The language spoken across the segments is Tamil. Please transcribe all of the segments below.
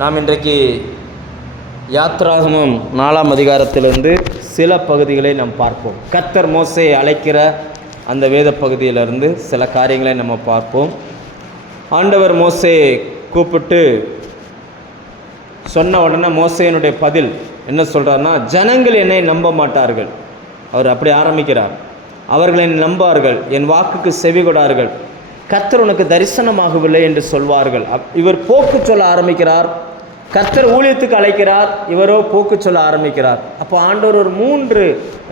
நாம் இன்றைக்கு யாத்ராகமம் 4ஆம் அதிகாரத்திலிருந்து சில பகுதிகளை நாம் பார்ப்போம். கர்த்தர் மோசேயை அழைக்கிற அந்த வேத பகுதியிலிருந்து சில காரியங்களை நம்ம பார்ப்போம். ஆண்டவர் மோசேயை கூப்பிட்டு சொன்ன உடனே மோசேயினுடைய பதில் என்ன சொல்கிறார்னா, ஜனங்கள் என்னை நம்ப மாட்டார்கள். அவர் அப்படி ஆரம்பிக்கிறார். அவர்கள் என்னை நம்பார்கள், என் வாக்குக்கு செவி கொடார்கள். கர்த்தர் உனக்கு தரிசனமாகவில்லை என்று சொல்வார்கள். இவர் போக்கு சொல்ல ஆரம்பிக்கிறார். கர்த்தர் ஊழியத்துக்கு அழைக்கிறார், இவரோ போக்கு சொல்ல ஆரம்பிக்கிறார். அப்போ ஆண்டவர் ஒரு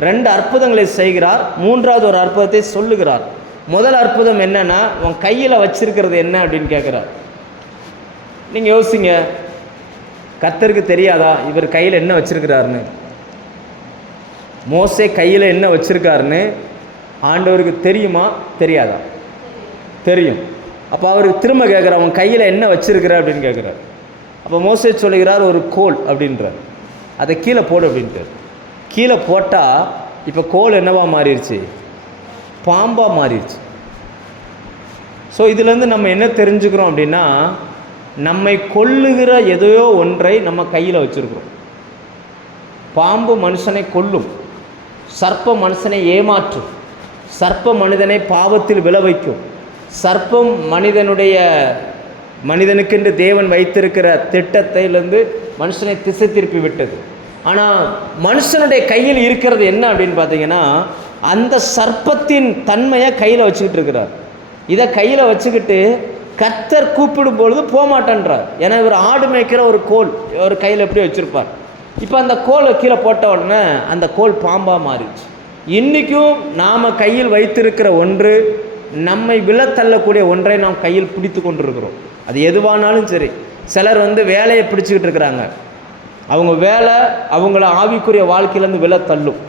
2 அற்புதங்களை செய்கிறார். 3வது ஒரு அற்புதத்தை சொல்லுகிறார். முதல் அற்புதம் என்னன்னா, உன் கையில் வச்சிருக்கிறது என்ன அப்படின்னு கேட்குறார். நீங்கள் யோசிங்க, கர்த்தருக்கு தெரியாதா இவர் கையில் என்ன வச்சிருக்கிறாருன்னு? மோசே கையில் என்ன வச்சிருக்காருன்னு ஆண்டவருக்கு தெரியுமா தெரியாதா? தெரியும். அப்போ அவருக்கு திரும்ப கேட்குறார், அவன் கையில் என்ன வச்சிருக்கிற அப்படின்னு கேட்குறார். அப்போ மோசே சொல்லுகிறார், ஒரு கோல் அப்படின்றார். அதை கீழே போடு அப்படின்றார். கீழே போட்டால் இப்போ கோல் என்னவா மாறிடுச்சு? பாம்பாக மாறிடுச்சு. ஸோ இதுலேருந்து நம்ம என்ன தெரிஞ்சுக்கிறோம் அப்படின்னா, நம்மை கொல்லுகிற எதையோ ஒன்றை நம்ம கையில் வச்சுருக்கிறோம். பாம்பு மனுஷனை கொல்லும், சர்ப்பம் மனுஷனை ஏமாற்றும், சர்ப்பம் மனிதனை பாவத்தில் விழ வைக்கும், சர்ப்பம் மனிதனுக்கென்று தேவன் வைத்திருக்கிற திட்டத்திலிருந்து மனுஷனை திசை திருப்பி விட்டது. ஆனால் மனுஷனுடைய கையில் இருக்கிறது என்ன அப்படின்னு பார்த்தீங்கன்னா, அந்த சர்ப்பத்தின் தன்மையை கையில் வச்சுக்கிட்டு இருக்கிறார். இதை கையில் வச்சுக்கிட்டு கர்த்தர் கூப்பிடும் பொழுது போகமாட்டேன்றார். ஏன்னா இவர் ஆடு மேய்க்கிற ஒரு கோல் ஒரு கையில் எப்படி வச்சுருப்பார். இப்போ அந்த கோலை கீழே போட்ட உடனே அந்த கோல் பாம்பாக மாறிடுச்சு. இன்றைக்கும் நாம் கையில் வைத்திருக்கிற ஒன்று, நம்மை விழத்தள்ளக்கூடிய ஒன்றை நாம் கையில் பிடித்து கொண்டிருக்கிறோம். அது எதுவானாலும் சரி. சிலர் வேலையை பிடிச்சிக்கிட்டு இருக்கிறாங்க. அவங்க வேலை அவங்கள ஆவிக்குரிய வாழ்க்கையிலேருந்து விழ தள்ளும்.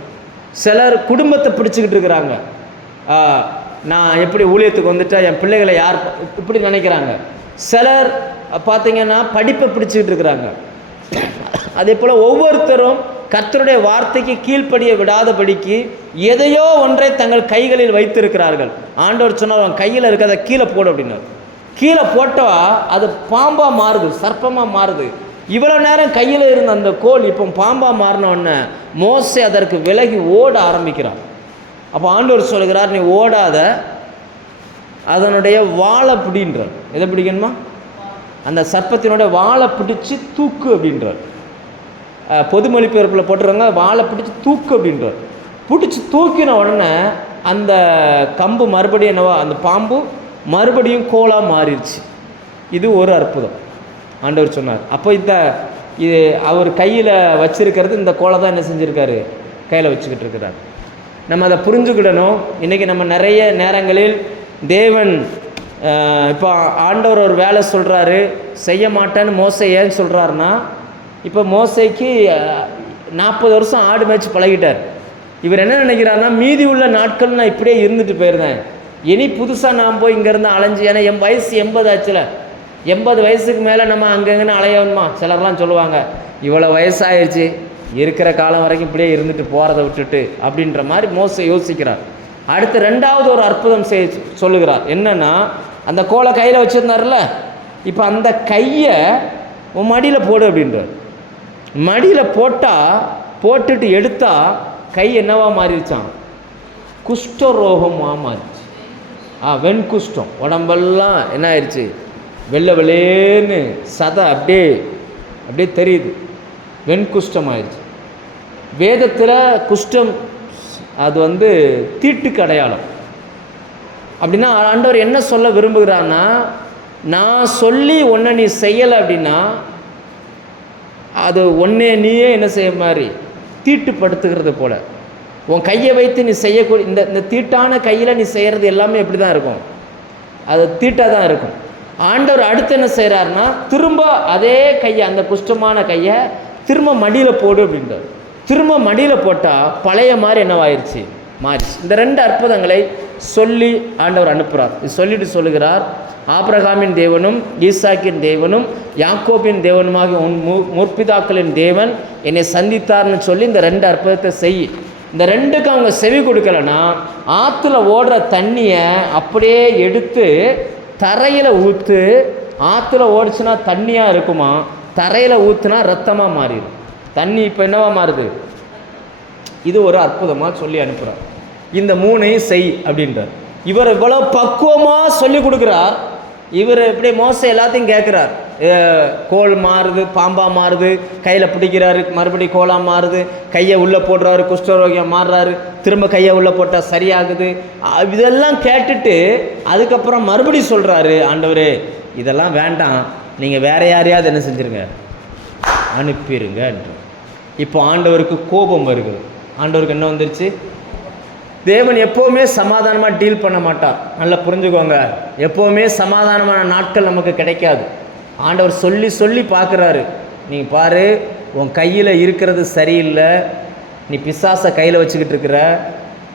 சிலர் குடும்பத்தை பிடிச்சிக்கிட்டு இருக்கிறாங்க. நான் எப்படி ஊழியத்துக்கு வந்துட்டா என் பிள்ளைகளை யார் இப்படி நினைக்கிறாங்க. சிலர் பார்த்திங்கன்னா படிப்பை பிடிச்சிக்கிட்டு இருக்கிறாங்க. அதே போல் ஒவ்வொருத்தரும் கர்த்தருடைய வார்த்தைக்கு கீழ்ப்படிய விடாதபடிக்கு எதையோ ஒன்றை தங்கள் கைகளில் வைத்திருக்கிறார்கள். ஆண்டவர் சொன்னால் அவன் கையில் இருக்கிறத கீழே போடு அப்படின்னார். கீழே போட்டால் அது பாம்பாக மாறுது, சர்ப்பமாக மாறுது. இவ்வளோ நேரம் கையில் இருந்த அந்த கோல் இப்போ பாம்பாக மாறினோடனே மோசே அதற்கு விலகி ஓட ஆரம்பிக்கிறான். அப்போ ஆண்டவர் சொல்கிறார், நீ ஓடாத, அதனுடைய வாழை பிடின்றார். எதை பிடிக்கணுமா? அந்த சர்ப்பத்தினுடைய வாழை பிடிச்சி தூக்கு அப்படின்றார். பொது மொழிபெயர்ப்பில் போட்டுருவாங்க, வாழை பிடிச்சி தூக்கு அப்படின்றார். பிடிச்சி தூக்கின உடனே அந்த கம்பு மறுபடியும் என்னவோ, அந்த பாம்பு மறுபடியும் கோலாக மாறிடுச்சு. இது ஒரு அற்புதம் ஆண்டவர் சொன்னார். அப்போ இது அவர் கையில் வச்சிருக்கிறது இந்த கோலை தான் என்ன செஞ்சுருக்காரு? கையில் வச்சுக்கிட்டு இருக்கிறார். நம்ம அதை புரிஞ்சுக்கிடணும். இன்றைக்கி நம்ம நிறைய நேரங்களில் தேவன் இப்போ ஆண்டவர் ஒரு வேலை சொல்கிறாரு, செய்ய மாட்டேன்னு மோசே ஏன் சொல்கிறாருன்னா, இப்போ மோசேக்கு 40 வருஷம் ஆடு மேய்ச்சி பழகிட்டார். இவர் என்ன நினைக்கிறாருன்னா, மீதி உள்ள நாட்கள் நான் இப்படியே இருந்துட்டு போயிருந்தேன், இனி புதுசாக நான் போய் இங்கேருந்து அலைஞ்சு, ஏன்னா என் வயசு 80 ஆச்சுல, 80 வயசுக்கு மேலே நம்ம அங்கங்கன்னு அலையணுமா? சிலர்லாம் சொல்லுவாங்க, இவ்வளோ வயசாகிடுச்சு, இருக்கிற காலம் வரைக்கும் இப்படியே இருந்துட்டு போகிறத விட்டுட்டு அப்படின்ற மாதிரி மோசே யோசிக்கிறார். அடுத்து 2வது ஒரு அற்புதம் சொல்லுகிறார். என்னென்னா, அந்த கோலை கையில் வச்சுருந்தார்ல, இப்போ அந்த கையை உன் மடியில் போடு அப்படின்றார். மடியில் போட்டுட்டு எடுத்தால் கை என்னவா மாறிடுச்சான்? குஷ்டரோகமாக மாறிடுச்சு. வெண்குஷ்டம். உடம்பெல்லாம் என்ன ஆயிடுச்சு? வெள்ளை வெள்ளேன்னு சதை அப்படியே தெரியுது. வெண்குஷ்டம் ஆயிடுச்சு. வேதத்தில் குஷ்டம் அது தீட்டுக்கு அடையாளம். அப்படின்னா ஆண்டவர் என்ன சொல்ல விரும்புகிறான்னா, நான் சொல்லி ஒன்றை நீ செய்யலை அப்படின்னா அது ஒன்றே நீயே என்ன செய்ய மாதிரி தீட்டுப்படுத்துகிறது போல். உன் கையை வைத்து நீ செய்யக்கூடிய இந்த தீட்டான கையில் நீ செய்கிறது எல்லாமே எப்படி தான் இருக்கும்? அது தீட்டாக தான் இருக்கும். ஆண்டவர் அடுத்து என்ன செய்கிறாருன்னா, திரும்ப அதே கையை, அந்த குஷ்டமான கையை திரும்ப மடியில் போடு அப்படின்றார். திரும்ப மடியில் போட்டால் பழைய மாதிரி என்னவாயிருச்சு? மாறிச்சு. இந்த 2 அற்புதங்களை சொல்லி ஆண்டவர் அனுப்புகிறார். இது சொல்லிட்டு சொல்லுகிறார், ஆபிரகாமின் தேவனும் ஈசாக்கின் தேவனும் யாக்கோபின் தேவனுமாக உன் முற்பிதாக்களின் தேவன் என்னை சந்தித்தார்னு சொல்லி இந்த 2 அற்புதத்தை செய். இந்த 2க்கு அவங்க செவி கொடுக்கலைன்னா ஆற்றுல ஓடுற தண்ணியை அப்படியே எடுத்து தரையில் ஊற்று. ஆற்றுல ஓடிச்சுன்னா தண்ணியாக இருக்குமா, தரையில் ஊற்றுனா ரத்தமாக மாறிடும். தண்ணி இப்போ என்னவா மாறுது? இது ஒரு அற்புதமாக சொல்லி அனுப்புகிறார். இந்த 3ஐயும் செய் அப்படின்றார். இவர் இவ்வளோ பக்குவமாக சொல்லி கொடுக்குறார். இவர் இப்படி மோச எல்லாத்தையும் கேட்குறார். கோல் மாறுது, பாம்பாக மாறுது, கையில் பிடிக்கிறாரு, மறுபடியும் கோலாக மாறுது, கையை உள்ளே போடுறாரு, குஷ்டரோகியம் மாறுறாரு, திரும்ப கையை உள்ளே போட்டால் சரியாகுது. இதெல்லாம் கேட்டுட்டு அதுக்கப்புறம் மறுபடியும் சொல்கிறாரு, ஆண்டவரே இதெல்லாம் வேண்டாம், நீங்கள் வேற யாரையாவது என்ன செஞ்சுருங்க, அனுப்பிடுங்க. இப்போ ஆண்டவருக்கு கோபம் வருகிறது. ஆண்டவருக்கு என்ன வந்துருச்சு? தேவன் எப்போவுமே சமாதானமாக டீல் பண்ண மாட்டார். நல்லா புரிஞ்சுக்கோங்க. எப்போவுமே சமாதானமான நாட்கள் நமக்கு கிடைக்காது. ஆண்டவர் சொல்லி சொல்லி பார்க்குறாரு. நீ பாரு, உன் கையில் இருக்கிறது சரியில்லை, நீ பிசாசை கையில் வச்சுக்கிட்டு இருக்கிற,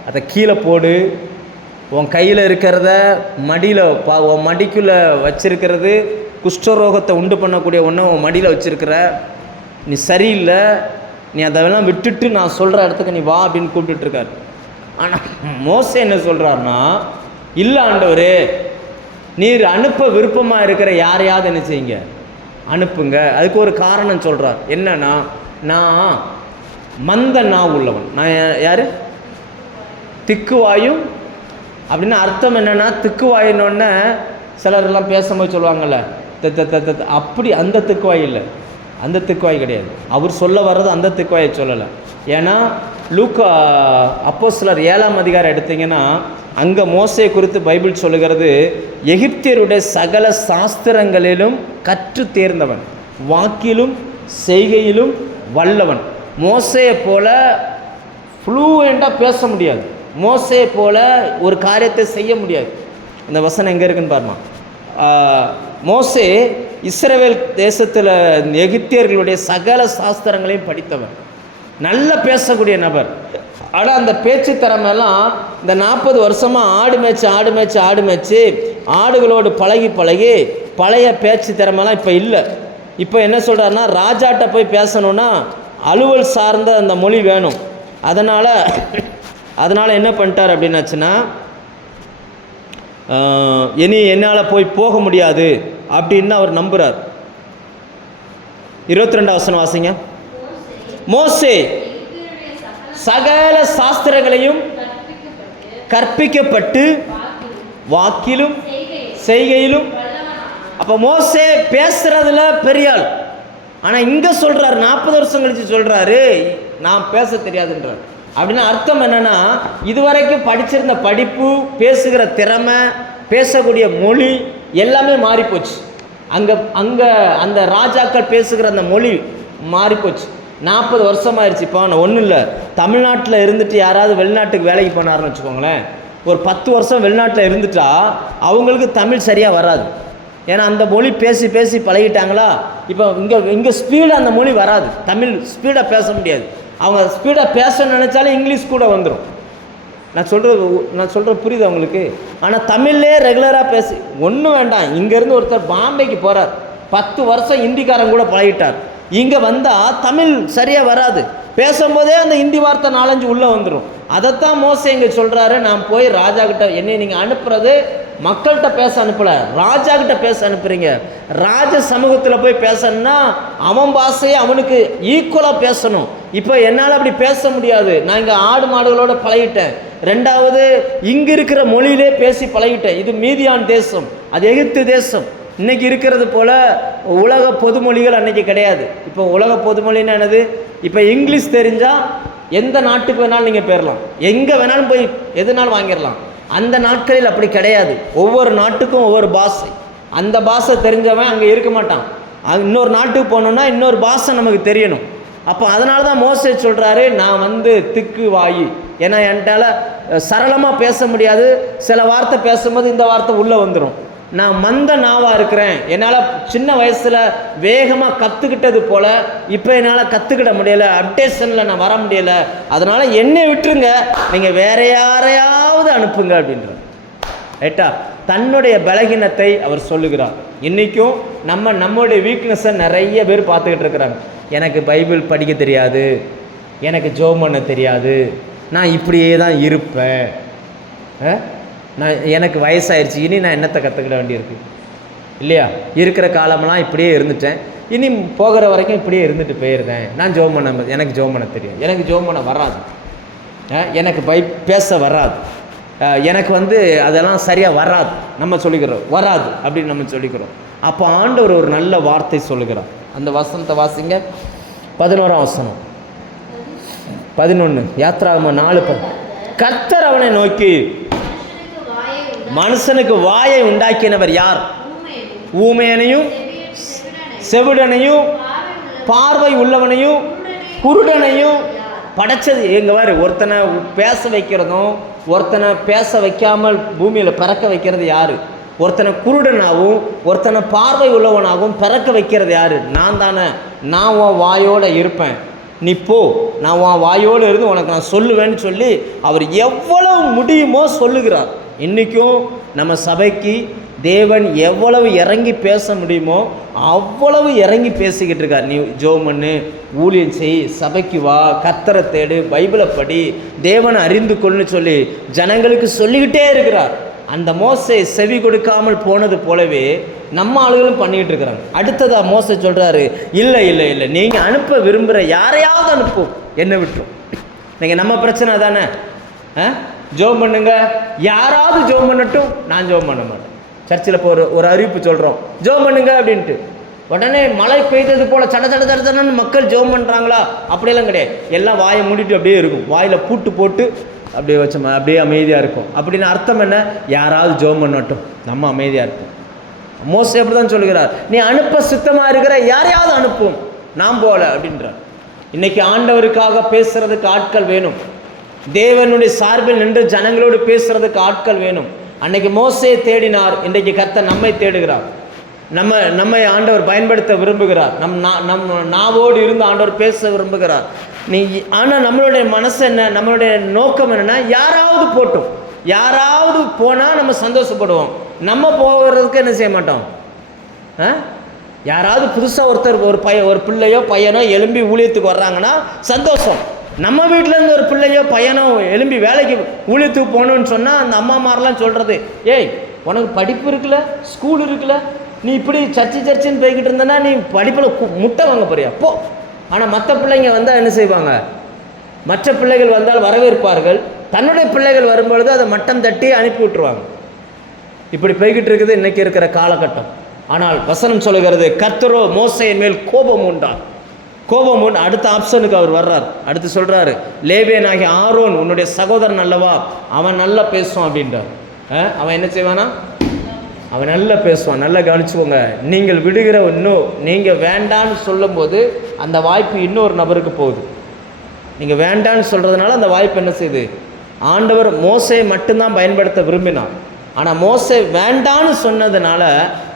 அதை கீழே போடு. உன் கையில் இருக்கிறத மடியில் உன் மடிக்குள்ளே வச்சிருக்கிறது குஷ்டரோகத்தை உண்டு பண்ணக்கூடிய ஒன்று உன் மடியில் வச்சுருக்கிற, நீ சரியில்லை, நீ அதெல்லாம் விட்டுட்டு நான் சொல்கிற இடத்துக்கு நீ வா அப்படின்னு கூப்பிட்டுருக்காரு. ஆனால் மோசே என்ன சொல்கிறாருன்னா, இல்லை ஆண்டவரே, நீர் அனுப்ப விருப்பமாக இருக்கிற யாரையாவது என்ன செய்யுங்க, அனுப்புங்க. அதுக்கு ஒரு காரணம் சொல்கிறார். என்னன்னா, நான் மந்த நான் உள்ளவன். நான் யார்? திக்குவாயும். அப்படின்னா அர்த்தம் என்னென்னா, திக்குவாயினோடனே சிலர்லாம் பேசும்போது சொல்லுவாங்கள்ல, அப்படி அந்த திக்குவாய் இல்லை, அந்த திக்குவாய் கிடையாது. அவர் சொல்ல வர்றது அந்த திக்குவாயை சொல்லலை. ஏன்னா லூக்கா அப்போஸ்தலர் 7ஆம் அதிகாரம் எடுத்தீங்கன்னா, அங்கே மோசே குறித்து பைபிள் சொல்லுகிறது, எகிப்தியருடைய சகல சாஸ்திரங்களிலும் கற்று தேர்ந்தவன், வாக்கிலும் செய்கையிலும் வல்லவன். மோசையை போல ஃப்ளூயண்டாக பேச முடியாது, மோசையை போல ஒரு காரியத்தை செய்ய முடியாது. இந்த வசனம் எங்கே இருக்குன்னு பாருமா. மோசே இஸ்ரவேல் தேசத்தில் எகிப்தியர்களுடைய சகல சாஸ்திரங்களையும் படித்தவன், நல்ல பேசக்கூடிய நபர். ஆனால் அந்த பேச்சு திறமெல்லாம் இந்த 40 வருஷமாக ஆடு மேய்ச்சி ஆடுகளோடு பழகி பழைய பேச்சு திறமெல்லாம் இப்போ இல்லை. இப்போ என்ன சொல்கிறாருன்னா, ராஜாட்ட போய் பேசணுன்னா அலுவல் சார்ந்த அந்த மொழி வேணும். அதனால் என்ன பண்ணிட்டார் அப்படின்னாச்சுன்னா, இனி என்னால் போக முடியாது அப்படின்னு அவர் நம்புகிறார். 22 வசனம் வாசிங்க. மோசே சகல சாஸ்திரங்களையும் கற்பிக்கப்பட்டு வாக்கிலும் செய்கையிலும். அப்போ மோசே பேசுறதுல பெரியாள். ஆனால் இங்கே சொல்கிறார், 40 வருஷம் கழிச்சு சொல்கிறாரு, நான் பேச தெரியாதுன்றார். அப்படின்னா அர்த்தம் என்னென்னா, இதுவரைக்கும் படிச்சிருந்த படிப்பு, பேசுகிற திறமை, பேசக்கூடிய மொழி எல்லாமே மாறிப்போச்சு. அங்கே அந்த ராஜாக்கள் பேசுகிற அந்த மொழி மாறிப்போச்சு. 40 வருஷமாயிருச்சு. இப்போ ஒன்றும் இல்லை, தமிழ்நாட்டில் இருந்துட்டு யாராவது வெளிநாட்டுக்கு வேலைக்கு போனாருன்னு வச்சுக்கோங்களேன், ஒரு 10 வருஷம் வெளிநாட்டில் இருந்துட்டா அவங்களுக்கு தமிழ் சரியாக வராது. ஏன்னா அந்த மொழி பேசி பழகிட்டாங்களா. இப்போ இங்கே ஸ்பீடாக அந்த மொழி வராது, தமிழ் ஸ்பீடாக பேச முடியாது. அவங்க ஸ்பீடாக பேசணும்னு நினச்சாலும் இங்கிலீஷ் கூட வந்துடும். நான் சொல்கிறது புரியுது அவங்களுக்கு. ஆனால் தமிழ்லே ரெகுலராக பேசி ஒன்றும் வேண்டாம். இங்கேருந்து ஒருத்தர் பாம்பேக்கு போகிறார், 10 வருஷம் ஹிந்திக்காரன் கூட பழகிட்டார். இங்கே வந்தால் தமிழ் சரியாக வராது, பேசும்போதே அந்த ஹிந்தி வார்த்தை 4-5 உள்ளே வந்துடும். அதைத்தான் மோசே இங்கே சொல்கிறாரு, நான் போய் ராஜா கிட்ட, என்னை நீங்கள் அனுப்புறது மக்கள்கிட்ட பேச அனுப்பலை, ராஜா கிட்ட பேச அனுப்புறீங்க. ராஜ சமூகத்தில் போய் பேசணும்னா அவன் பாஷையை அவனுக்கு ஈக்குவலாக பேசணும். இப்போ என்னால் அப்படி பேச முடியாது, நான் இங்கே ஆடு மாடுகளோடு பழகிட்டேன். 2வது இங்கே இருக்கிற மொழியிலே பேசி பழகிட்டேன். இது மீதியான் தேசம், அது எகிப்து தேசம். இன்றைக்கி இருக்கிறது போல் உலக பொதுமொழிகள் அன்றைக்கி கிடையாது. இப்போ உலக பொதுமொழின்னு என்னது? இப்போ இங்கிலீஷ் தெரிஞ்சால் எந்த நாட்டுக்கு வேணாலும் நீங்கள் போயிடலாம், எங்கே வேணாலும் போய் எதுனாலும் வாங்கிடலாம். அந்த நாட்களில் அப்படி கிடையாது. ஒவ்வொரு நாட்டுக்கும் ஒவ்வொரு பாஷை. அந்த பாஷை தெரிஞ்சவன் அங்கே இருக்க மாட்டான். இன்னொரு நாட்டுக்கு போகணுன்னா இன்னொரு பாஷை நமக்கு தெரியணும். அப்போ அதனால தான் மோசே சொல்கிறாரு, நான் திக்கு வாயி, ஏன்னா என்னால் சரளமாக பேச முடியாது. சில வார்த்தை பேசும்போது இந்த வார்த்தை உள்ளே வந்துடும். நான் மந்த நாவாக இருக்கிறேன், என்னால் சின்ன வயசில் வேகமாக கற்றுக்கிட்டது போல் இப்போ என்னால் கற்றுக்கிட முடியலை, அப்டேஷனில் நான் வர முடியலை, அதனால் என்னை விட்டுருங்க, நீங்கள் வேறு யாரையாவது அனுப்புங்க அப்படின்ற ரைட்டா. தன்னுடைய பலகீனத்தை அவர் சொல்லுகிறார். இன்றைக்கும் நம்மளுடைய வீக்னஸை நிறைய பேர் பார்த்துக்கிட்டு இருக்கிறாங்க. எனக்கு பைபிள் படிக்க தெரியாது, எனக்கு ஜெபம் பண்ண தெரியாது, நான் இப்படியே தான் இருப்பேன், எனக்கு வயசாயிருச்சு, இனி நான் என்னத்தை கற்றுக்கிட வேண்டியிருக்கு இல்லையா, இருக்கிற காலமெல்லாம் இப்படியே இருந்துட்டேன், இனி போகிற வரைக்கும் இப்படியே இருந்துட்டு போயிருந்தேன். நான் ஜெபம் பண்ண, எனக்கு ஜெபம் பண்ண தெரியும், எனக்கு ஜெபம் பண்ண வராது, எனக்கு பேச வராது, எனக்கு அதெல்லாம் சரியாக வராது, நம்ம சொல்லிக்கிறோம் வராது அப்படின்னு நம்ம சொல்லிக்கிறோம். அப்போ ஆண்டவர் ஒரு நல்ல வார்த்தை சொல்லுகிறார். அந்த வசனத்தை வாசிங்க, 11ஆம் வசனம், 11 யாத்ராகமம் 4:10. கர்த்தர் அவனை நோக்கி, மனுஷனுக்கு வாயை உண்டாக்கினவர் யார்? ஊமையனையும் செவிடனையும் பார்வை உள்ளவனையும் குருடனையும் படைச்சது. எங்கவாரு ஒருத்தனை பேச வைக்கிறதும் ஒருத்தனை பேச வைக்காமல் பூமியில் பிறக்க வைக்கிறது யாரு? ஒருத்தனை குருடனாகவும் ஒருத்தனை பார்வை உள்ளவனாகவும் பிறக்க வைக்கிறது யாரு? நான் தானே. நான் உன் வாயோடு இருப்பேன், நீ போ, நான் உன் வாயோடு இருந்து உனக்கு நான் சொல்லுவேன்னு சொல்லி அவர் எவ்வளவு முடியுமோ சொல்லுகிறார். இன்றைக்கும் நம்ம சபைக்கு தேவன் எவ்வளவு இறங்கி பேச முடியுமோ அவ்வளவு இறங்கி பேசிக்கிட்டு இருக்கார். நீ ஜெபம் பண்ணு, ஊழியம் செய், சபைக்கு வா, கர்த்தரை தேடு, பைபிளை படி, தேவனை அறிந்து கொள்ளுன்னு சொல்லி ஜனங்களுக்கு சொல்லிக்கிட்டே இருக்கிறார். அந்த மோசே செவி கொடுக்காமல் போனது போலவே நம்ம ஆளுகளும் பண்ணிக்கிட்டு இருக்கிறாங்க. அடுத்ததாக மோசே சொல்கிறாரு, இல்லை இல்லை இல்லை, நீங்கள் அனுப்ப விரும்புகிற யாரையாவது அனுப்பும், என்ன விட்டுரும். நீங்கள் நம்ம பிரச்சனை தானே, ஜெபம் பண்ணுங்க, யாராவது ஜெபம் பண்ணட்டும், நான் ஜெபம் பண்ண மாட்டேன். சர்ச்சில் இப்போ ஒரு அறிவிப்பு சொல்கிறோம், ஜெபம் பண்ணுங்க அப்படின்ட்டு, உடனே மழை பெய்தது போல் சட சட சடன்னு மக்கள் ஜெபம் பண்ணுறாங்களா? அப்படியெல்லாம் கிடையாது. எல்லாம் வாயை மூடிட்டு அப்படியே இருக்கும், வாயில் பூட்டு போட்டு அப்படியே வச்சோம், அப்படியே அமைதியாக இருக்கும். அப்படின்னு அர்த்தம் என்ன? யாராவது ஜெபம் பண்ணட்டும், நம்ம அமைதியாக இருப்போம். மோசே அப்படி தான் சொல்லுகிறார், நீ அனுப்ப சுத்தமாக இருக்கிற யாரையாவது அனுப்பும், நான் போல அப்படின்றார். இன்னைக்கு ஆண்டவருக்காக பேசுறதுக்கு ஆட்கள் வேணும், தேவனுடைய சார்பில் நின்று ஜனங்களோடு பேசுறதுக்கு ஆட்கள் வேணும். அன்னைக்கு மோசே தேடினார், இன்றைக்கு கர்த்தர் நம்மை தேடுகிறார். நம்மை ஆண்டவர் பயன்படுத்த விரும்புகிறார். நாவோடு இருந்து ஆண்டவர் பேச விரும்புகிறார். ஆனால் நம்மளுடைய மனசு என்ன, நம்மளுடைய நோக்கம் என்னென்னா, யாராவது போட்டும், யாராவது போனால் நம்ம சந்தோஷப்படுவோம். நம்ம போகிறதுக்கு என்ன செய்ய மாட்டோம். யாராவது புதுசாக ஒருத்தர் ஒரு பிள்ளையோ பையனோ எழும்பி ஊழியத்துக்கு வர்றாங்கன்னா சந்தோஷம். நம்ம வீட்டிலேருந்து ஒரு பிள்ளையோ பையனோ எழும்பி வேலைக்கு ஊழியத்துக்கு போகணுன்னு சொன்னால் அந்த அம்மாமாரெலாம் சொல்கிறது, ஏய் உனக்கு படிப்பு இருக்குல்ல, ஸ்கூல் இருக்குல்ல, நீ இப்படி சர்ச்சின்னு போய்கிட்டு இருந்தனா நீ படிப்பில் முட்டை வாங்க போறியா போ. ஆனால் மற்ற பிள்ளைங்க வந்தால் என்ன செய்வாங்க, மற்ற பிள்ளைகள் வந்தால் வரவேற்பார்கள், தன்னுடைய பிள்ளைகள் வரும்பொழுது அதை மட்டம் தட்டி அனுப்பி விட்டுருவாங்க. இப்படி போய்கிட்டு இருக்குது இன்றைக்கி இருக்கிற காலகட்டம். ஆனால் வசனம் சொல்லுகிறது, கர்த்தரோ மோசேயின் மேல் கோபம் உண்டார். கோபம் உண்டு. அடுத்த ஆப்ஷனுக்கு அவர் வர்றார். அடுத்து சொல்கிறாரு, லேவியனாகிய ஆரோன் உன்னுடைய சகோதரன் அல்லவா, அவன் நல்லா பேசுவான் அப்படின்றார். அவன் என்ன செய்வானா, அவன் நல்லா பேசுவான். நல்லா கவனிச்சுக்கோங்க. நீங்கள் விடுகிற இன்னும் நீங்கள் வேண்டான்னு சொல்லும்போது அந்த வாய்ப்பு இன்னொரு நபருக்கு போகுது. நீங்கள் வேண்டான்னு சொல்கிறதுனால அந்த வாய்ப்பு என்ன செய்யுது, ஆண்டவர் மோசையை மட்டும்தான் பயன்படுத்த விரும்பினார். ஆனால் மோசே வேண்டான்னு சொன்னதுனால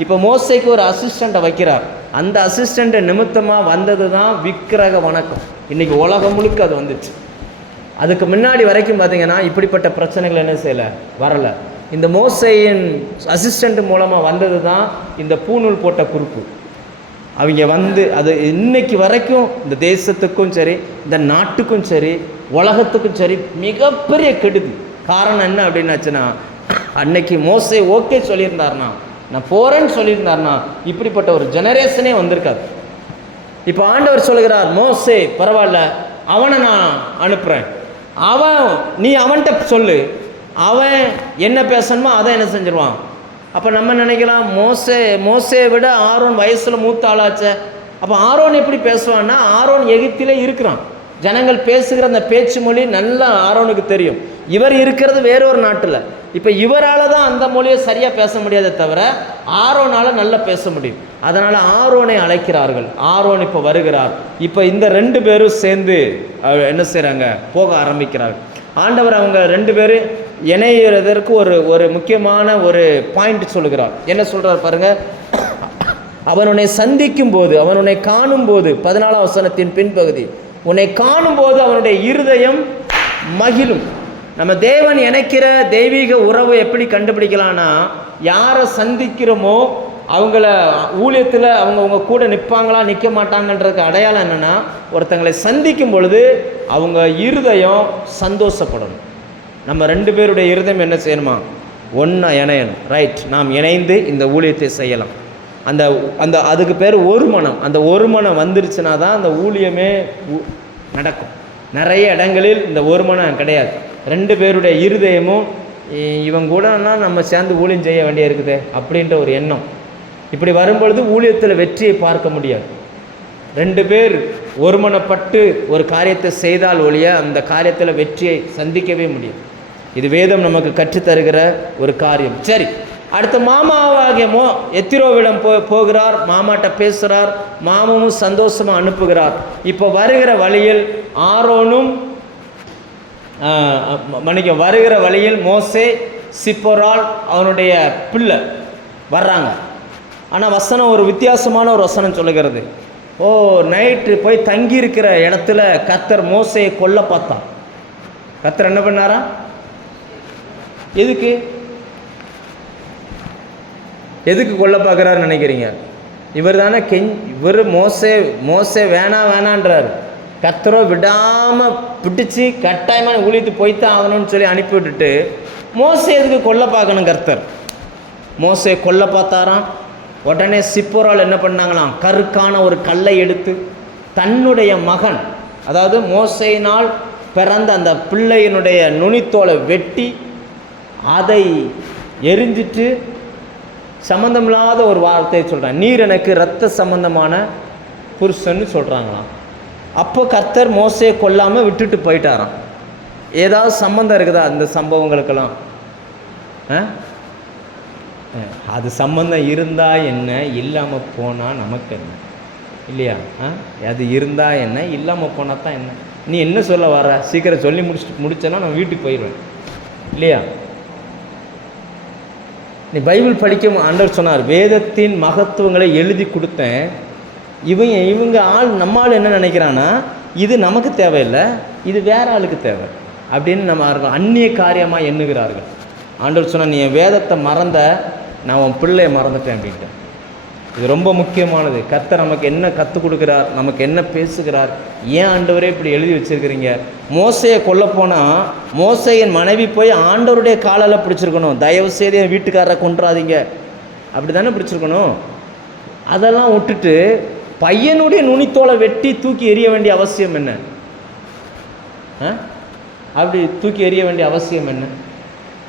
இப்போ மோசைக்கு ஒரு அசிஸ்டண்ட்டை வைக்கிறார். அந்த அசிஸ்டண்ட்டை நிமித்தமாக வந்தது தான் விக்கிரக வணக்கம். இன்றைக்கி உலகம் முழுக்க அது வந்துச்சு. அதுக்கு முன்னாடி வரைக்கும் பார்த்திங்கன்னா இப்படிப்பட்ட பிரச்சனைகள் என்ன செய்யலை, வரலை. இந்த மோசையின் அசிஸ்டண்ட் மூலமாக வந்தது தான் இந்த பூநூல் போட்ட குறிப்பு. அவங்க அது இன்னைக்கு வரைக்கும் இந்த தேசத்துக்கும் சரி, இந்த நாட்டுக்கும் சரி, உலகத்துக்கும் சரி மிகப்பெரிய கெடுதி. காரணம் என்ன அப்படின்னாச்சுன்னா, அன்னைக்கு மோசே ஓகே சொல்லியிருந்தார்னா, நான் போகிறேன்னு சொல்லியிருந்தார்னா இப்படிப்பட்ட ஒரு ஜெனரேஷனே வந்திருக்காது. இப்போ ஆண்டவர் சொல்லுகிறார், மோசே பரவாயில்ல, அவனை நான் அனுப்புகிறேன், நீ அவன்கிட்ட சொல்லு, அவன் என்ன பேசணுமோ அதை என்ன செஞ்சிருவான். அப்போ நம்ம நினைக்கலாம், மோசையை விட ஆரோன் வயசில் மூத்த ஆளாச்சே, அப்போ ஆரோன் எப்படி பேசுவான்னா, ஆரோன் எகிப்திலே இருக்கிறான். ஜனங்கள் பேசுகிற அந்த பேச்சு மொழி நல்லா ஆரோனுக்கு தெரியும். இவர் இருக்கிறது வேறொரு நாட்டில். இப்போ இவரால் தான் அந்த மொழியை சரியாக பேச முடியாதே தவிர ஆரோனால் நல்லா பேச முடியும். அதனால் ஆரோனை அழைக்கிறார்கள். ஆரோன் இப்போ வருகிறார். இப்போ இந்த 2 பேரும் சேர்ந்து என்ன செய்கிறாங்க, போக ஆரம்பிக்கிறார்கள். ஆண்டவர் அவங்க 2 பேரும் இணைகிறதற்கு ஒரு முக்கியமான ஒரு பாயிண்ட் சொல்லுகிறார். என்ன சொல்கிறார் பாருங்கள், அவன் உன்னை சந்திக்கும் போது, அவன் உன்னை காணும் போது, 14ஆம் வசனத்தின் பின்பகுதி, உன்னை காணும் போது அவனுடைய இருதயம் மகிழும். நம்ம தேவன் இணைக்கிற தெய்வீக உறவு எப்படி கண்டுபிடிக்கலான்னா, யாரை சந்திக்கிறோமோ அவங்கள ஊழியத்தில் அவங்க கூட நிற்பாங்களா நிற்க மாட்டாங்கன்றதுக்கு அடையாளம் என்னென்னா, ஒருத்தங்களை சந்திக்கும் பொழுது அவங்க இருதயம் சந்தோஷப்படணும். நம்ம 2 பேருடைய இருதயம் என்ன செய்யணுமா, ஒன்றா இணையணும். ரைட், நாம் இணைந்து இந்த ஊழியத்தை செய்யலாம். அந்த அந்த அதுக்கு பேர் ஒரு மனம். அந்த ஒரு மனம் வந்துருச்சுன்னா தான் அந்த ஊழியமே நடக்கும். நிறைய இடங்களில் இந்த ஒரு மனம் கிடையாது. 2 பேருடைய இருதயமும் இவங்க கூடனா நம்ம சேர்ந்து ஊழியம் செய்ய வேண்டிய இருக்குது அப்படின்ற ஒரு எண்ணம். இப்படி வரும்பொழுது ஊழியத்தில் வெற்றியை பார்க்க முடியாது. 2 பேர் ஒருமனப்பட்டு ஒரு காரியத்தை செய்தால் ஒழிய அந்த காரியத்தில் வெற்றியை சந்திக்கவே முடியும். இது வேதம் நமக்கு கற்றுத்தருகிற ஒரு காரியம். சரி, அடுத்த மாமாவாகிய எத்திரோவிடம் போகிறார். மாமாட்ட பேசுகிறார். மாமாவும் சந்தோஷமாக அனுப்புகிறார். இப்போ வருகிற வழியில் ஆரோனும் வருகிற வழியில் மோசே, சிப்போரால் அவனுடைய பிள்ளை வர்றாங்க. ஆனால் வசனம் ஒரு வித்தியாசமான ஒரு வசனம் சொல்லுகிறது. நைட்டு போய் தங்கியிருக்கிற இடத்துல கர்த்தர் மோசையை கொல்ல பார்த்தான். கர்த்தர் என்ன பண்ணாரா? எதுக்கு கொல்ல பார்க்குறாருன்னு நினைக்கிறீங்க? இவர் தானே இவர் மோசே வேணான்றார். கர்த்தரோ விடாமல் பிடிச்சி கட்டாயமான ஊழியத்து போய்த்தான் ஆகணும்னு சொல்லி அனுப்பி விட்டுட்டு மோசே எதுக்கு கொல்ல பார்க்கணும்? கர்த்தர் மோசே கொல்ல பார்த்தாராம். உடனே சிப்போரால் என்ன பண்ணாங்களாம்? கருக்கான ஒரு கல்லை எடுத்து தன்னுடைய மகன், அதாவது மோசையினால் பிறந்த அந்த பிள்ளையினுடைய நுனித்தோலை வெட்டி அதை எரிஞ்சிட்டு சம்மந்தமில்லாத ஒரு வார்த்தையை சொல்கிறான். நீர் எனக்கு இரத்த சம்பந்தமான புருஷன்னு சொல்கிறாங்களாம். அப்போ கர்த்தர் மோசையை கொல்லாமல் விட்டுட்டு போயிட்டாராம். ஏதாவது சம்பந்தம் இருக்குதா அந்த சம்பவங்களுக்கெல்லாம்? அது சம்பந்தம் இருந்தால் என்ன, இல்லாமல் போனால் நமக்கு என்ன, இல்லையா? அது இருந்தால் என்ன, இல்லாமல் போனால் தான் என்ன? நீ என்ன சொல்ல வர? சீக்கிரம் சொல்லி முடிச்சேன்னா நான் வீட்டுக்கு போயிடுவேன், இல்லையா? நீ பைபிள் படிக்க ஆண்டவர் சொன்னார், வேதத்தின் மகத்துவங்களை எழுதி கொடுத்தேன். இவங்க நம்ம ஆள் என்ன நினைக்கிறான்னா, இது நமக்கு தேவையில்லை, இது வேற ஆளுக்கு தேவை அப்படின்னு நம்ம அந்நிய காரியமாக எண்ணுகிறார்கள். ஆண்டவர் சொன்னால், நீ என் வேதத்தை மறந்த, நான் உன் பிள்ளையை மறந்துட்டேன் அப்படின்ட்டு. இது ரொம்ப முக்கியமானது. கர்த்தர் நமக்கு என்ன கற்றுக் கொடுக்குறார், நமக்கு என்ன பேசுகிறார், ஏன் ஆண்டவரே இப்படி எழுதி வச்சுருக்கிறீங்க? மோசையை கொல்ல போனால் மோசையின் மனைவி போய் ஆண்டவருடைய காலால் பிடிச்சிருக்கணும். தயவு செய்து என் வீட்டுக்காரரை கொன்றாதீங்க அப்படி தானே பிடிச்சிருக்கணும். அதெல்லாம் விட்டுட்டு பையனுடைய நுனித்தோலை வெட்டி தூக்கி எறிய வேண்டிய அவசியம் என்ன? அப்படி தூக்கி எறிய வேண்டிய அவசியம் என்ன?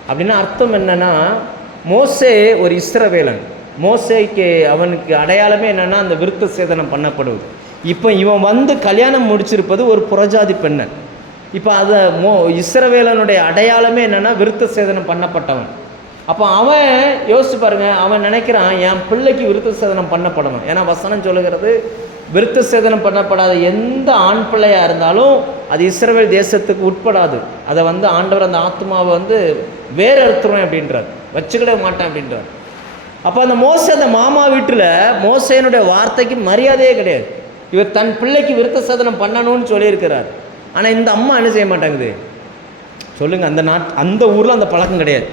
அப்படின்னா அர்த்தம் என்னன்னா, மோசே ஒரு இஸ்ரவேலன். மோசேக்கு அவனுக்கு அடையாளமே என்னென்னா அந்த விருத்த சேதனம் பண்ணப்படுவது. இப்போ இவன் கல்யாணம் முடிச்சிருப்பது ஒரு புறஜாதி பெண்ணன். இப்போ அதை இஸ்ரவேலனுடைய அடையாளமே என்னென்னா விருத்த சேதனம் பண்ணப்பட்டவன். அப்போ அவன் யோசிச்சு பாருங்க, அவன் நினைக்கிறான் என் பிள்ளைக்கு விருத்த சேதனம் பண்ணப்படணும். ஏன்னா வசனம் சொல்லுகிறது, விருத்த சேதனம் பண்ணப்படாத எந்த ஆண் பிள்ளையாக இருந்தாலும் அது இஸ்ரவேல் தேசத்துக்கு உட்படாது. அதை ஆண்டவர் அந்த ஆத்மாவை வேறு அறுத்துருவேன் அப்படின்றார், வச்சுக்கிட மாட்டேன் அப்படின்றார். அப்போ அந்த மாமா வீட்டில் மோசேனுடைய வார்த்தைக்கு மரியாதையே கிடையாது. இவர் தன் பிள்ளைக்கு விருத்த சேதனம் பண்ணணும்னு சொல்லியிருக்கிறார். ஆனால் இந்த அம்மா என்ன செய்ய மாட்டாங்குது சொல்லுங்கள்? அந்த ஊரில் அந்த பழக்கம் கிடையாது.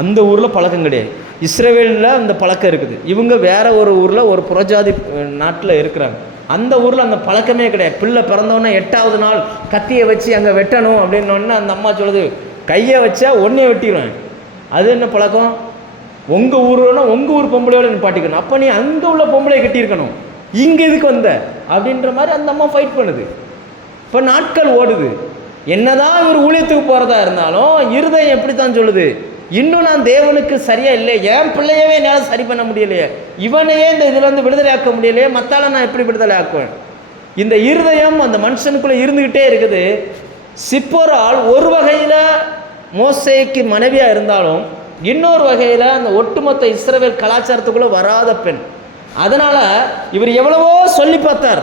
அந்த ஊரில் பழக்கம் கிடையாது. இஸ்ரவேலில் அந்த பழக்கம் இருக்குது. இவங்க வேற ஒரு ஊரில் ஒரு புறஜாதி நாட்டில் இருக்கிறாங்க. அந்த ஊரில் அந்த பழக்கமே கிடையாது. பிள்ளை பிறந்தோன்னே 8வது நாள் கத்தியை வச்சு அங்கே வெட்டணும் அப்படின்னோடனே அந்த அம்மா சொல்லுது, கையை வச்சா ஒன்றே வெட்டிடுவேன். அது என்ன பழக்கம்? உங்கள் ஊர்னா உங்கள் ஊர் பொம்பளையோட நிப்பாட்டிக்கணும். அப்போ நீ அங்கே உள்ள பொம்பளையை கட்டியிருக்கணும், இங்கே இதுக்கு வந்த அப்படின்ற மாதிரி அந்த அம்மா ஃபைட் பண்ணுது. இப்போ நாட்கள் ஓடுது. என்னதான் இவர் ஊழியத்துக்கு போகிறதா இருந்தாலும் இருதயம் எப்படி தான் சொல்லுது, இன்னும் நான் தேவனுக்கு சரியா இல்லை, என் பிள்ளையவே என்னால் சரி பண்ண முடியலையே, இவனையே இந்த இதுலேருந்து விடுதலை ஆக்க முடியலையே, மத்தால நான் எப்படி விடுதலை ஆக்குவேன்? இந்த இருதயம் அந்த மனுஷனுக்குள்ளே இருந்துக்கிட்டே இருக்குது. சிப்போரால் ஒரு வகையில் மோசேக்கு மனைவியாக இருந்தாலும் இன்னொரு வகையில் அந்த ஒட்டுமொத்த இஸ்ரவேல் கலாச்சாரத்துக்குள்ளே வராத பெண். அதனால் இவர் எவ்வளவோ சொல்லி பார்த்தார்,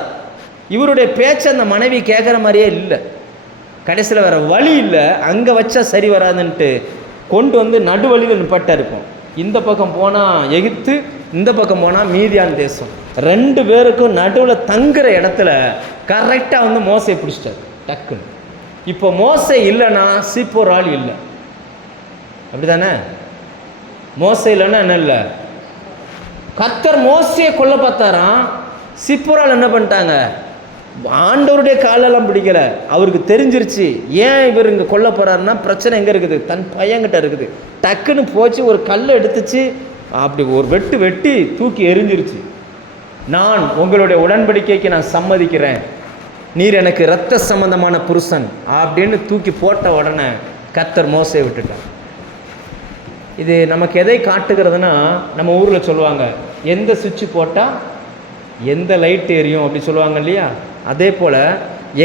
இவருடைய பேச்சை அந்த மனைவி கேட்குற மாதிரியே இல்லை. கடைசியில் வேறு வழி இல்லை, அங்கே வச்சா சரி வராதுன்ட்டு கொண்டு நடுவழியில் நிப்பாட்டாக இருக்கும். இந்த பக்கம் போனால் எகிப்து, இந்த பக்கம் போனால் மீதியான் தேசம். 2 பேருக்கும் நடுவில் தங்குற இடத்துல கரெக்டாக மோசை பிடிச்சிட்டார் டக்குன்னு. இப்போ மோசை இல்லைன்னா சிப்போரால் இல்லை, அப்படி தானே? மோசை இல்லைன்னா என்ன இல்லை? கர்த்தர் மோசையை கொல்ல பார்த்தாராம். சிப்போரால் என்ன பண்ணிட்டாங்க? ஆண்டவருடைய காலெல்லாம் பிடிக்கலை. அவருக்கு தெரிஞ்சிருச்சு ஏன் இவர் இங்கே கொல்ல போகிறாருன்னா பிரச்சனை எங்கே இருக்குது, தன் பையன்கிட்ட இருக்குது. டக்குன்னு போச்சு, ஒரு கல்லை எடுத்துச்சு, அப்படி ஒரு வெட்டி தூக்கி எரிஞ்சிருச்சு. நான் உங்களுடைய உடன்படிக்கைக்கு நான் சம்மதிக்கிறேன், நீர் எனக்கு இரத்த சம்பந்தமான புருஷன் அப்படின்னு தூக்கி போட்ட உடனே கர்த்தர் மோசேயை விட்டுட்டார். இது நமக்கு எதை காட்டுகிறதுனா, நம்ம ஊரில் சொல்லுவாங்க, எந்த சுவிட்சு போட்டால் எந்த லைட் எரியும் அப்படி சொல்லுவாங்க இல்லையா? அதே போல்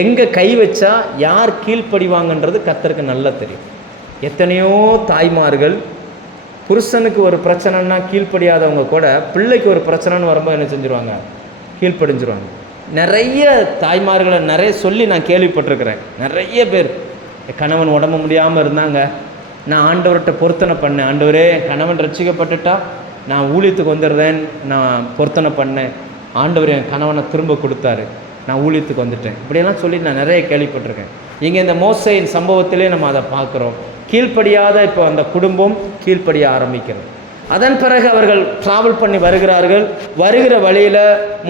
எங்கே கை வச்சா யார் கீழ்ப்படிவாங்கன்றது கர்த்தருக்கு நல்லா தெரியும். எத்தனையோ தாய்மார்கள் புருஷனுக்கு ஒரு பிரச்சனைனா கீழ்ப்படியாதவங்க கூட பிள்ளைக்கு ஒரு பிரச்சனைன்னு வரும்போது என்ன செஞ்சுருவாங்க? கீழ்ப்படிஞ்சிருவாங்க. நிறைய தாய்மார்களை நிறைய சொல்லி நான் கேள்விப்பட்டிருக்கிறேன். நிறைய பேர் கணவன் உடம்பு முடியாமல் இருந்தாங்க, நான் ஆண்டவர்கிட்ட பொருத்தனை பண்ணேன், ஆண்டவரே கணவன் ரட்சிக்கப்பட்டுட்டா நான் ஊழியத்துக்கு வந்துடுறேன், நான் பொருத்தனை பண்ணேன், ஆண்டவர் என் கணவனை திரும்ப கொடுத்தாரு, நான் ஊழியத்துக்கு வந்துட்டேன், இப்படியெல்லாம் சொல்லி நான் நிறைய கேள்விப்பட்டிருக்கேன். இங்கே இந்த மோசேயின் சம்பவத்திலே நம்ம அதை பார்க்குறோம். கீழ்ப்படியாத இப்போ அந்த குடும்பம் கீழ்ப்படிய ஆரம்பிக்கிறது. அதன் பிறகு அவர்கள் ட்ராவல் பண்ணி வருகிறார்கள். வருகிற வழியில்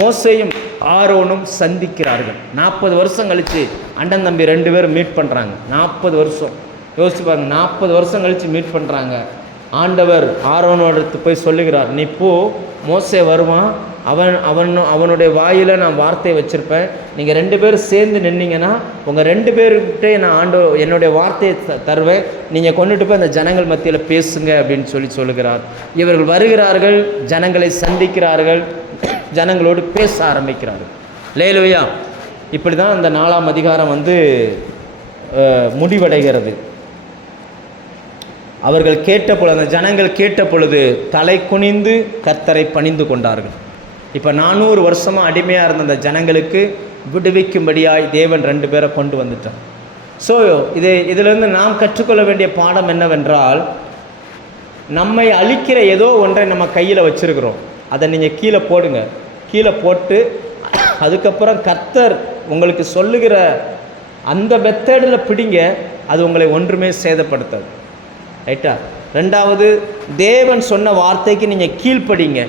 மோசேயும் ஆரோனும் சந்திக்கிறார்கள். 40 வருஷம் கழித்து அண்ணன் தம்பி 2 பேரும் மீட் பண்ணுறாங்க. 40 வருஷம் யோசிச்சு பாருங்க, 40 வருஷம் கழித்து மீட் பண்ணுறாங்க. ஆண்டவர் ஆரோனோடு போய் சொல்லுகிறார், நீ போ, மோசே வருவான், அவனுடைய வாயில் நான் வார்த்தையை வச்சுருப்பேன், நீங்கள் 2 பேரும் சேர்ந்து நின்னீங்கன்னா உங்கள் 2 பேர்கிட்டே நான் என்னுடைய வார்த்தையை தருவேன், நீங்கள் கொண்டுட்டு போய் அந்த ஜனங்கள் மத்தியில் பேசுங்க அப்படின்னு சொல்லுகிறார். இவர்கள் வருகிறார்கள், ஜனங்களை சந்திக்கிறார்கள், ஜனங்களோடு பேச ஆரம்பிக்கிறார்கள். லேலுயா. இப்படி தான் அந்த 4ஆம் அதிகாரம் முடிவடைகிறது. அவர்கள் கேட்ட பொழுது, அந்த ஜனங்கள் கேட்ட பொழுது தலை குனிந்து கர்த்தரை பணிந்து கொண்டார்கள். இப்போ 400 வருஷமாக அடிமையாக இருந்த அந்த ஜனங்களுக்கு விடுவிக்கும்படியாய் தேவன் 2 பேரை கொண்டு வந்துட்டார். ஸோ இதிலிருந்து நாம் கற்றுக்கொள்ள வேண்டிய பாடம் என்னவென்றால், நம்மை அழிக்கிற ஏதோ ஒன்றை நம்ம கையில் வச்சுருக்கிறோம், அதை நீங்கள் கீழே போடுங்க. கீழே போட்டு அதுக்கப்புறம் கர்த்தர் உங்களுக்கு சொல்லுகிற அந்த மெத்தடில் பிடிங்க, அது உங்களை ஒன்றுமே சேதப்படுத்தாது. ரைட்டா? 2வது, தேவன் சொன்ன வார்த்தைக்கு நீங்கள் கீழ்ப்படிங்க.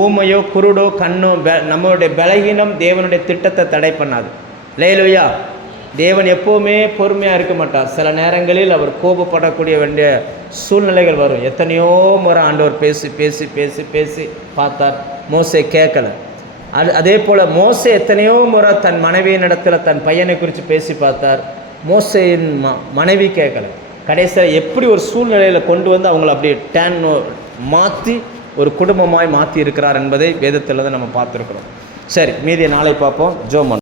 ஊமையோ குருடோ கண்ணோ நம்மளுடைய பலகீனம் தேவனுடைய திட்டத்தை தடை பண்ணாது. லேலுயா. தேவன் எப்போவுமே பொறுமையாக இருக்க மாட்டார். சில நேரங்களில் அவர் கோபப்படக்கூடிய வேண்டிய சூழ்நிலைகள் வரும். எத்தனையோ முறை ஆண்டவர் பேசி பேசி பேசி பேசி பார்த்தார், மோசே கேட்கல. அதே போல் மோசே எத்தனையோ முறை தன் மனைவியின் இடத்துல தன் பையனை குறித்து பேசி பார்த்தார், மோசேயின் மனைவி கேட்கல. கடைசியில் எப்படி ஒரு சூழ்நிலையில் கொண்டு வந்து அவங்கள அப்படியே மாற்றி ஒரு குடும்பமாய் மாற்றி இருக்கிறார் என்பதை வேதத்தில் தான் நம்ம பார்த்துருக்குறோம். சரி, மீதியை நாளை பார்ப்போம். ஜோமன்.